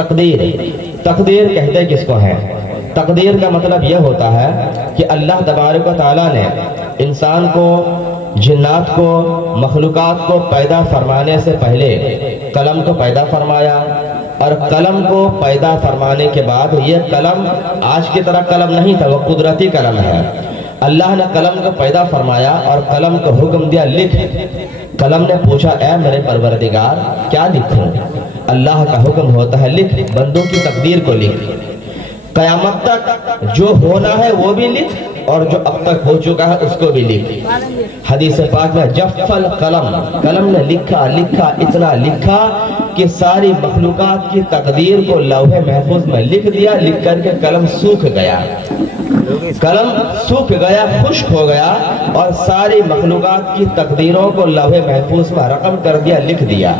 تقدیر، تقدیر کہتے کس کو ہے؟ تقدیر کا مطلب یہ ہوتا ہے کہ اللہ تبارک و تعالیٰ نے انسان کو، جنات کو، مخلوقات کو پیدا فرمانے سے پہلے قلم کو پیدا فرمایا، اور قلم کو پیدا فرمانے کے بعد یہ قلم آج کی طرح قلم نہیں تھا، وہ قدرتی قلم ہے۔ اللہ نے قلم کو پیدا فرمایا اور قلم کو حکم دیا لکھ۔ قلم نے پوچھا اے میرے پروردگار کیا لکھوں؟ اللہ کا حکم ہوتا ہے لکھ، بندوں کی تقدیر کو لکھ، قیامت تک جو ہونا ہے وہ بھی لکھ اور جو اب تک ہو چکا ہے اس کو بھی لکھ۔ حدیث پاک میں جف القلم، قلم نے لکھا لکھا اتنا لکھا کہ ساری مخلوقات کی تقدیر کو لوح محفوظ میں لکھ دیا، لکھ کر کے قلم سوکھ گیا، قلم سوکھ گیا، خشک ہو گیا، اور ساری مخلوقات کی تقدیروں کو لوح محفوظ میں رقم کر دیا، لکھ دیا۔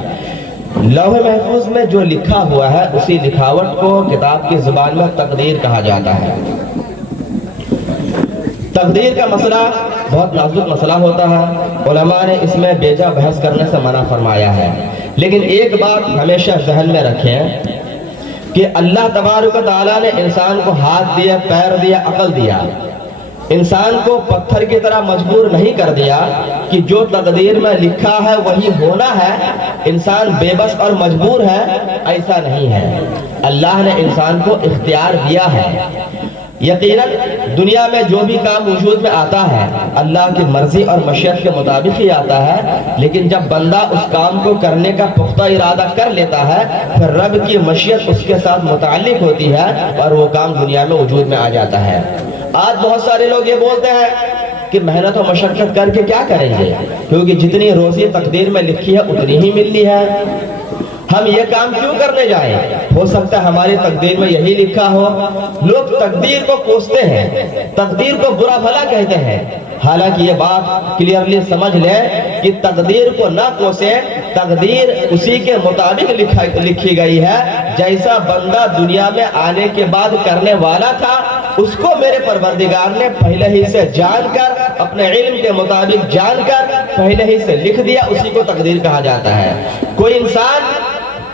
لوح محفوظ میں جو لکھا ہوا ہے اسی لکھاوٹ کو کتاب کی زبان میں تقدیر کہا جاتا ہے۔ تقدیر کا مسئلہ بہت نازک مسئلہ ہوتا ہے، علماء نے اس میں بیجا بحث کرنے سے منع فرمایا ہے، لیکن ایک بات ہمیشہ ذہن میں رکھیں کہ اللہ تبارک و تعالیٰ نے انسان کو ہاتھ دیا، پیر دیا، عقل دیا، انسان کو پتھر کی طرح مجبور نہیں کر دیا کہ جو تقدیر میں لکھا ہے وہی ہونا ہے، انسان بے بس اور مجبور ہے، ایسا نہیں ہے۔ اللہ نے انسان کو اختیار دیا ہے۔ یقیناً دنیا میں جو بھی کام وجود میں آتا ہے اللہ کی مرضی اور مشیت کے مطابق ہی آتا ہے، لیکن جب بندہ اس کام کو کرنے کا پختہ ارادہ کر لیتا ہے پھر رب کی مشیت اس کے ساتھ متعلق ہوتی ہے اور وہ کام دنیا میں وجود میں آ جاتا ہے۔ آج بہت سارے لوگ یہ بولتے ہیں کہ محنت و مشقت کر کے کیا کریں گے، کیونکہ جتنی روزی تقدیر میں لکھی ہے اتنی ہی ملنی ہے، ہم یہ کام کیوں کرنے جائیں؟ ہو سکتا ہے ہماری تقدیر میں یہی لکھا ہو۔ لوگ تقدیر کو کوستے ہیں، تقدیر کو برا بھلا کہتے ہیں، حالانکہ یہ بات کلیئرلی سمجھ لیں کہ تقدیر کو نہ کوسیں، تقدیر اسی کے مطابق لکھی گئی ہے جیسا بندہ دنیا میں آنے کے بعد کرنے والا تھا، اس کو میرے پروردگار نے پہلے ہی سے جان کر، اپنے علم کے مطابق جان کر پہلے ہی سے لکھ دیا، اسی کو تقدیر کہا جاتا ہے۔ کوئی انسان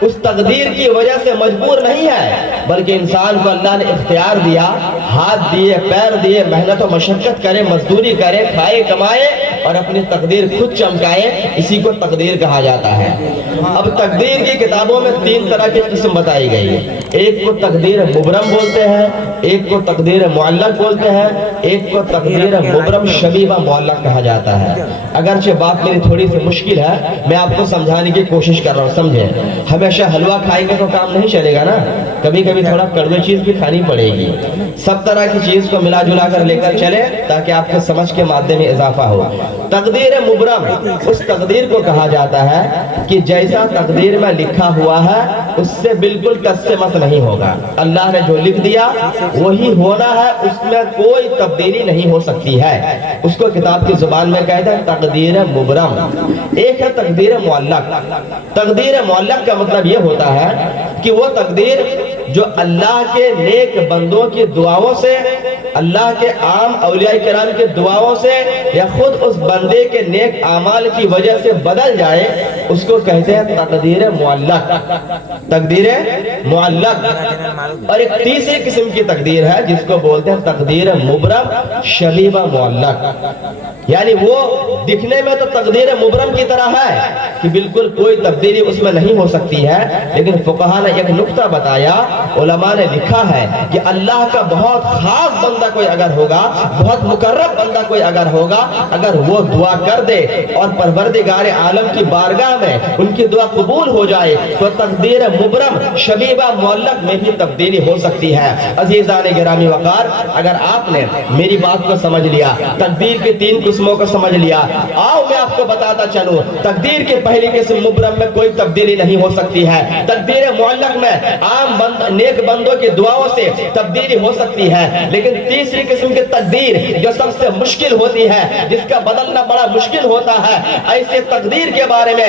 اس تقدیر کی وجہ سے مجبور نہیں ہے، بلکہ انسان کو اللہ نے اختیار دیا، ہاتھ دیے، پیر دیے، محنت و مشقت کرے، مزدوری کرے، کھائے کمائے اور اپنی تقدیر خود چمکائے، اسی کو تقدیر کہا جاتا ہے۔ اب تقدیر کی کتابوں میں 3 طرح کی قسم بتائی گئی ہے، ایک کو تقدیر مبرم بولتے ہیں، ایک کو تقدیر معلق بولتے ہیں، ایک کو تقدیر مبرم شبیہ و معلق کہا جاتا ہے۔ اگرچہ بات میری تھوڑی سی مشکل ہے، میں آپ کو سمجھانے کی کوشش کر رہا ہوں، سمجھیں۔ ہمیشہ حلوہ کھائیں گے تو کام نہیں چلے گا نا، کبھی کبھی تھوڑا کڑوی چیز بھی کھانی پڑے گی۔ سب طرح کی چیز کو ملا جلا کر لے کر چلے تاکہ آپ کے سمجھ کے مادے میں اضافہ ہو۔ تقدیر مبرم اس تقدیر کو کہا جاتا ہے کہ جیسا تقدیر میں لکھا ہوا ہے اس سے بالکل ٹس سے مس نہیں ہوگا، اللہ نے جو لکھ دیا وہی ہونا ہے، اس میں کوئی تبدیلی نہیں ہو سکتی ہے، اس کو کتاب کی زبان میں کہتے ہیں تقدیر مبرم۔ ایک ہے تقدیر معلق۔ تقدیر معلق کا مطلب یہ ہوتا ہے کہ وہ تقدیر جو اللہ کے نیک بندوں کی دعاؤں سے، اللہ کے عام اولیاء کرام کے دعاؤں سے یا خود اس بندے کے نیک اعمال کی وجہ سے بدل جائے اس کو کہتے ہیں تقدیر معلق، تقدیر معلق۔ اور ایک تیسری قسم کی تقدیر ہے جس کو بولتے ہیں تقدیر مبرم شبیہ و معلق، یعنی وہ دکھنے میں تو تقدیر مبرم کی طرح ہے کہ بالکل کوئی تبدیلی اس میں نہیں ہو سکتی ہے، لیکن فقہا نے ایک نقطہ بتایا، علماء نے لکھا ہے کہ اللہ کا بہت خاص بندہ کوئی اگر ہوگا، بہت مقرب بندہ کوئی اگر ہوگا، اگر وہ دعا کر دے اور پروردگار عالم کی بارگاہ میں ان کی دعا قبول ہو جائے تو تقدیر مبرم شبیہ و معلق میں بھی تبدیلی ہو سکتی ہے۔ عزیزان گرامی وقار، اگر آپ نے میری بات کو سمجھ لیا، تقدیر کی 3 قسموں کو سمجھ لیا، آؤ میں آپ کو بتاتا چلوں۔ تقدیر کی پہلی قسم مبرم میں کوئی تبدیلی نہیں ہو سکتی ہے، تقدیر معلق میں عام نیک بندوں کی دعاؤں سے تبدیلی ہو سکتی ہے، لیکن تیسری قسم کی تقدیر جو سب سے مشکل ہوتی ہے، جس کا بدلنا بڑا مشکل ہوتا ہے، ایسے تقدیر کے بارے میں